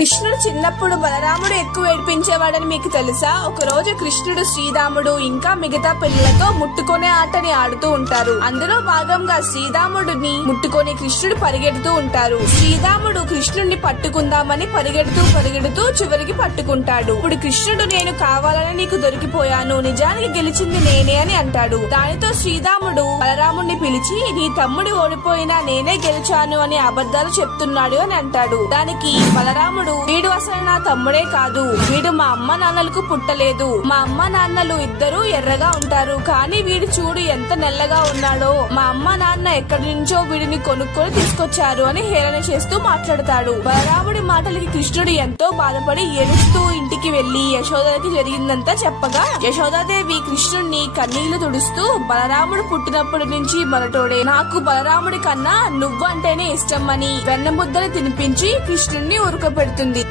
కృష్ణుడు చిన్నప్పుడు బలరాముడు ఎక్కువ ఏడిపించేవాడని మీకు తెలుసా? ఒక రోజు కృష్ణుడు, శ్రీరాముడు ఇంకా మిగతా పిల్లలతో ముట్టుకునే ఆటని ఆడుతూ ఉంటారు. అందులో భాగంగా శ్రీరాముడిని ముట్టుకొని కృష్ణుడు పరిగెడుతూ ఉంటారు. శ్రీరాముడు కృష్ణుడిని పట్టుకుందామని పరిగెడుతూ చివరికి పట్టుకుంటాడు. ఇప్పుడు కృష్ణుడు, నేను కావాలని నీకు దొరికిపోయాను, నిజానికి గెలిచింది నేనే అని అంటాడు. దానితో శ్రీరాముడు బలరాముడిని పిలిచి, నీ తమ్ముడు ఓడిపోయినా నేనే గెలిచాను అని అబద్ధాలు చెప్తున్నాడు అని అంటాడు. దానికి బలరాముడు, వీడు అసలు నా తమ్ముడే కాదు, వీడు మా అమ్మ నాన్నలకు పుట్టలేదు, మా అమ్మ నాన్నలు ఇద్దరు ఎర్రగా ఉంటారు, కానీ వీడు చూడు ఎంత నల్లగా ఉన్నాడో, మా అమ్మ నాన్న ఎక్కడి నుంచో వీడిని కొనుక్కొని తీసుకొచ్చారు అని హేళన చేస్తూ మాట్లాడతాడు. బలరాముడి మాటలకి కృష్ణుడు ఎంతో బాధపడి ఏడుస్తూ ఇంటికి వెళ్లి యశోదకి జరిగిందంతా చెప్పగా, యశోదాదేవి కృష్ణుడిని కన్నీళ్లు తుడుస్తూ, బలరాముడు పుట్టినప్పటి నుంచి మొరటోడే, నాకు బలరాముడి కన్నా నువ్వు అంటేనే ఇష్టం అని వెన్నముద్దలు తినిపించి కృష్ణుడిని ఉరకపెడుతుంది.